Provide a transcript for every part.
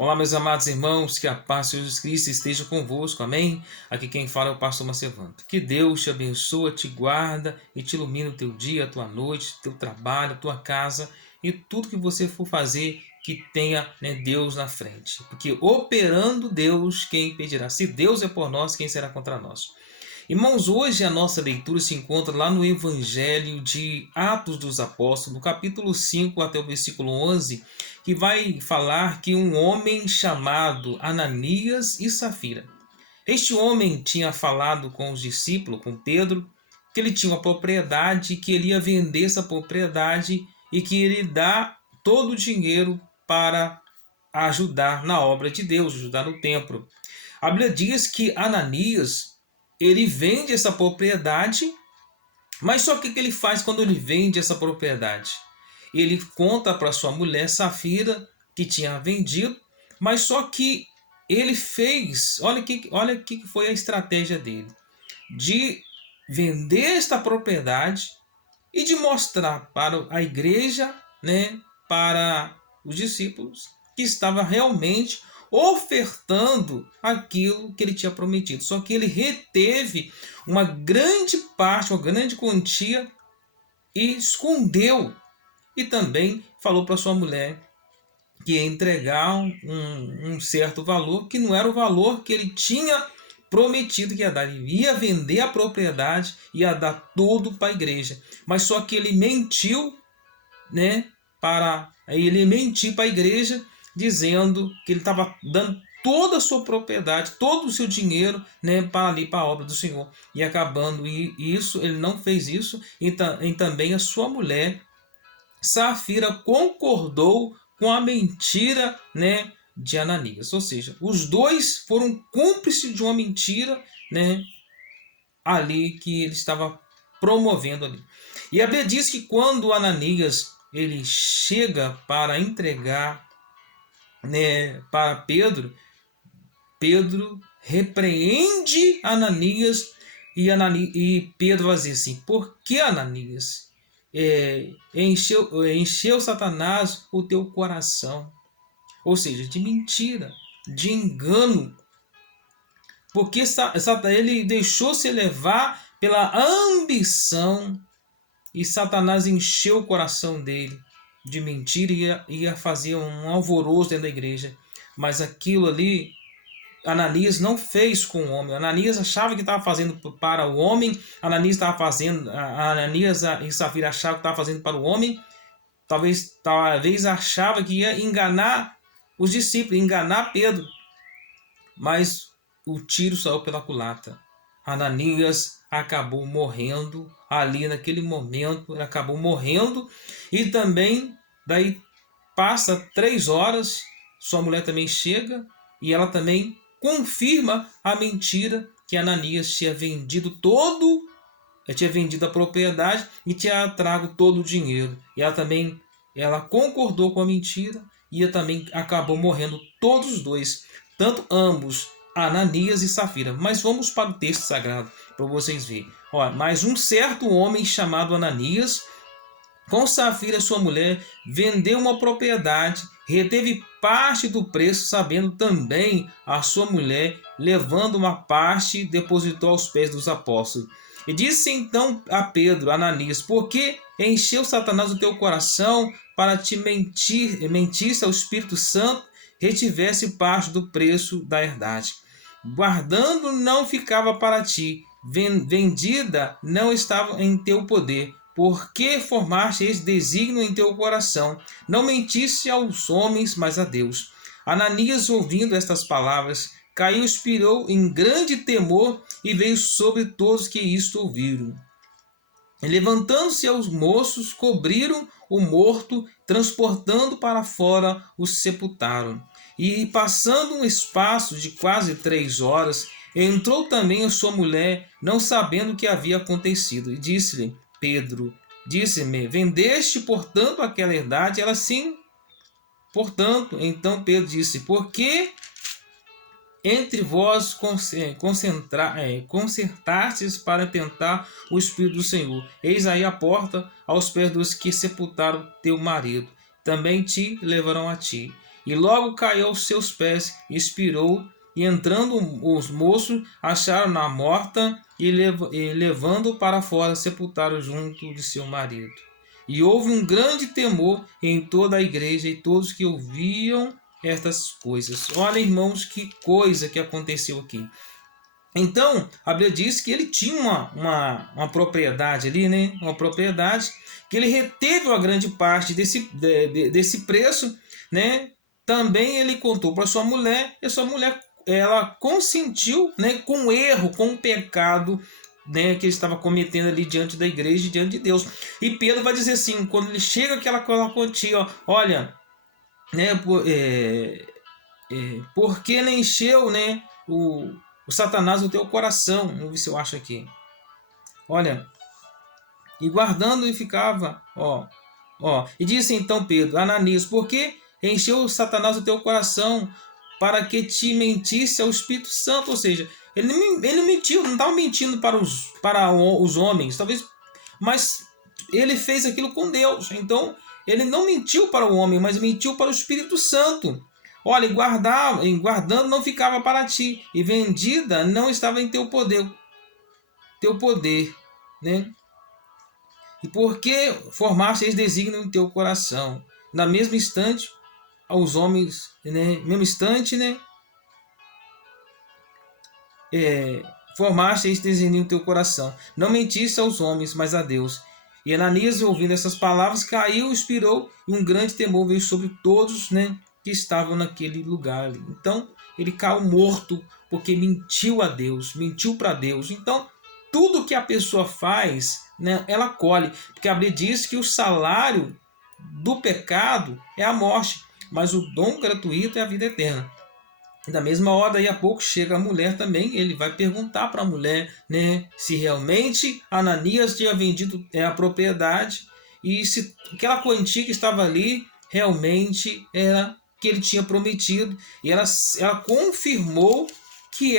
Olá, meus amados irmãos, que a paz de Jesus Cristo esteja convosco, amém? Aqui quem fala é o pastor Macevanto. Que Deus te abençoe, te guarda e te ilumine o teu dia, a tua noite, o teu trabalho, a tua casa e tudo que você for fazer que tenha, Deus na frente. Porque operando Deus, quem impedirá? Se Deus é por nós, quem será contra nós? Irmãos, hoje a nossa leitura se encontra lá no Evangelho de Atos dos Apóstolos, no capítulo 5 até o versículo 11, que vai falar que um homem chamado Ananias e Safira. Este homem tinha falado com os discípulos, com Pedro, que ele tinha uma propriedade, que ele ia vender essa propriedade e que ele dá todo o dinheiro para ajudar na obra de Deus, ajudar no templo. A Bíblia diz que Ananias, ele vende essa propriedade, mas só que ele faz quando ele vende essa propriedade? Ele conta para sua mulher Safira que tinha vendido, mas só que ele fez, olha que foi a estratégia dele, de vender esta propriedade e de mostrar para a igreja, para os discípulos, que estava realmente ofertando aquilo que ele tinha prometido. Só que ele reteve uma grande parte, uma grande quantia e escondeu. E também falou para sua mulher que ia entregar um certo valor, que não era o valor que ele tinha prometido que ia dar. Ele ia vender a propriedade, ia dar tudo para a igreja. Mas só que ele mentiu, ele mentiu para a igreja, dizendo que ele estava dando toda a sua propriedade, todo o seu dinheiro, para a obra do Senhor. E acabando isso, ele não fez isso, e também a sua mulher, Safira, concordou com a mentira, de Ananias. Ou seja, os dois foram cúmplices de uma mentira, ali que ele estava promovendo ali. E a Bíblia diz que quando Ananias ele chega para entregar, para Pedro, Pedro repreende Ananias e Pedro vai dizer assim: por que, Ananias, encheu Satanás o teu coração? Ou seja, de mentira, de engano, porque ele deixou-se levar pela ambição e Satanás encheu o coração dele de mentira e ia fazer um alvoroço dentro da igreja. Mas aquilo ali, Ananias não fez com o homem. Ananias achava que estava fazendo para o homem. Ananias e Safira achavam que estava fazendo para o homem. Talvez achava que ia enganar os discípulos, enganar Pedro. Mas o tiro saiu pela culatra. Ananias acabou morrendo ali naquele momento, ele acabou morrendo. E também daí passa 3 horas, sua mulher também chega e ela também confirma a mentira que Ananias tinha vendido a propriedade e tinha trago todo o dinheiro. E ela concordou com a mentira e também acabou morrendo todos os dois, tanto ambos, Ananias e Safira. Mas vamos para o texto sagrado para vocês verem. Mas um certo homem chamado Ananias, com Safira sua mulher, vendeu uma propriedade, reteve parte do preço, sabendo também a sua mulher, levando uma parte, depositou aos pés dos apóstolos. E disse então a Pedro, Ananias: por que encheu Satanás o teu coração para te mentisse ao Espírito Santo, retivesse parte do preço da herdade? Guardando não ficava para ti, vendida não estava em teu poder. Por que formaste esse desígnio em teu coração? Não mentiste aos homens, mas a Deus. Ananias, ouvindo estas palavras, caiu e expirou em grande temor e veio sobre todos que isto ouviram. Levantando-se os moços, cobriram o morto, transportando para fora, o sepultaram. E passando um espaço de quase 3 horas, entrou também a sua mulher, não sabendo o que havia acontecido. E disse-lhe Pedro: disse-me, vendeste, portanto, aquela herdade? Ela: sim, portanto. Então Pedro disse: por que entre vós concertastes para tentar o Espírito do Senhor? Eis aí a porta aos pés dos que sepultaram teu marido, também te levarão a ti. e logo caiu aos seus pés, expirou, e entrando os moços acharam-na morta e levando para fora sepultaram junto de seu marido. E houve um grande temor em toda a igreja e todos que ouviam estas coisas. Olha, irmãos, que coisa que aconteceu aqui. Então, a Bíblia diz que ele tinha uma propriedade ali, né? Uma propriedade que ele reteve uma grande parte desse preço, né? Também ele contou para sua mulher, e sua mulher ela consentiu, né, com o erro, com o pecado, né, que ele estava cometendo ali diante da igreja e diante de Deus. E Pedro vai dizer assim, quando ele chega aquela quantia, olha, né, por que não encheu, né, o Satanás o teu coração? Vamos ver se eu acho aqui. Olha, e guardando e ficava, e disse então Pedro, Ananias, por que encheu Satanás o teu coração para que te mentisse ao Espírito Santo? Ou seja, ele mentiu, não estava mentindo para os homens, talvez, mas ele fez aquilo com Deus. Então, ele não mentiu para o homem, mas mentiu para o Espírito Santo. Olha, guardando não ficava para ti, e vendida não estava em teu poder, né? E porque formaste esse desígnio em teu coração, na mesma instante, aos homens, né? Mesmo instante, né? Formaste esse desígnio em teu coração. Não mentiste aos homens, mas a Deus. E Ananias, ouvindo essas palavras, caiu, expirou, e um grande temor veio sobre todos, né, que estavam naquele lugar ali. Então, ele caiu morto, porque mentiu a Deus, mentiu para Deus. Então, tudo que a pessoa faz, né, ela colhe. Porque a Bíblia diz que o salário do pecado é a morte, mas o dom gratuito é a vida eterna. E da mesma hora, daí a pouco, chega a mulher também, ele vai perguntar para a mulher, né, se realmente Ananias tinha vendido a propriedade e se aquela quantia que estava ali realmente era que ele tinha prometido. E ela confirmou que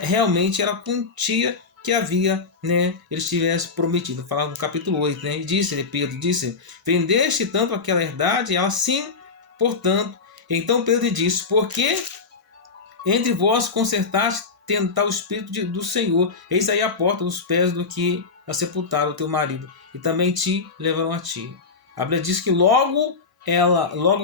realmente era a quantia que havia, né, ele tivesse prometido. Falava no capítulo 8, né, e Pedro disse, vendeste tanto aquela herdade? Ela, sim, portanto. Então Pedro disse, porque entre vós consertaste tentar o Espírito do Senhor, eis aí a porta dos pés do que a sepultaram o teu marido, e também te levarão a ti. A Bíblia diz que logo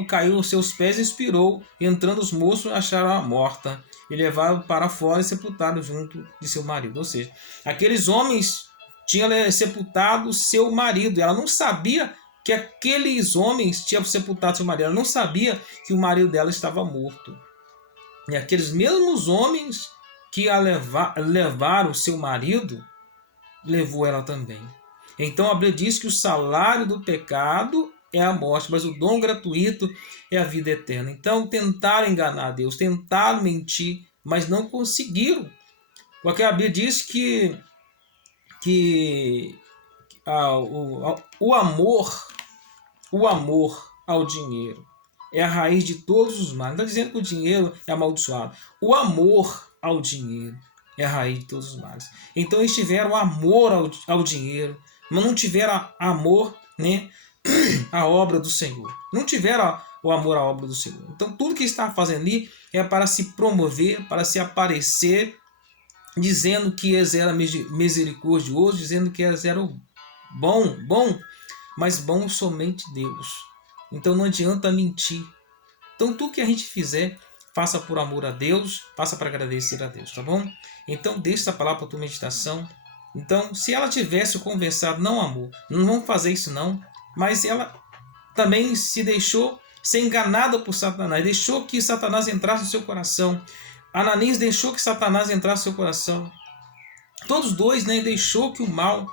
caiu aos seus pés e expirou, e entrando os moços acharam-a morta, e levaram para fora e sepultaram junto de seu marido. Ou seja, aqueles homens tinham sepultado seu marido, e ela não sabia que aqueles homens tinham sepultado seu marido, ela não sabia que o marido dela estava morto. E aqueles mesmos homens que a levaram seu marido, levou ela também. Então a Bíblia diz que o salário do pecado é a morte, mas o dom gratuito é a vida eterna. Então tentaram enganar a Deus, tentaram mentir, mas não conseguiram. Porque a Bíblia diz que o amor ao dinheiro é a raiz de todos os males. Não está dizendo que o dinheiro é amaldiçoado. O amor ao dinheiro é a raiz de todos os males. Então eles tiveram amor ao dinheiro, mas não tiveram amor, né, à obra do Senhor. Não tiveram o amor à obra do Senhor. Então tudo que está fazendo ali é para se promover, para se aparecer, dizendo que eles eram misericordiosos, dizendo que eles eram bom, mas bom somente Deus. Então não adianta mentir. Então tudo que a gente fizer, faça por amor a Deus, faça para agradecer a Deus, tá bom? Então deixa essa palavra para a tua meditação. Então, se ela tivesse conversado, não amor, não vamos fazer isso não, mas ela também se deixou ser enganada por Satanás, deixou que Satanás entrasse no seu coração. Ananias deixou que Satanás entrasse no seu coração. Todos dois, né, deixou que o mal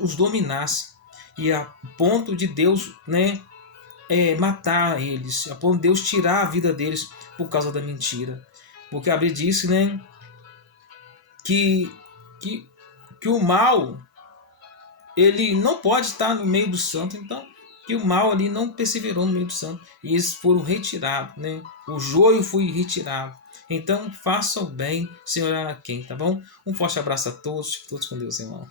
os dominasse. E a ponto de Deus, né, matar eles, a ponto de Deus tirar a vida deles por causa da mentira. Porque a Bíblia disse, né, que o mal ele não pode estar no meio do santo. Então que o mal ali não perseverou no meio do santo, e eles foram retirados, né? O joio foi retirado. Então faça o bem sem olhar a quem, tá bom? Um forte abraço a todos com Deus, irmão.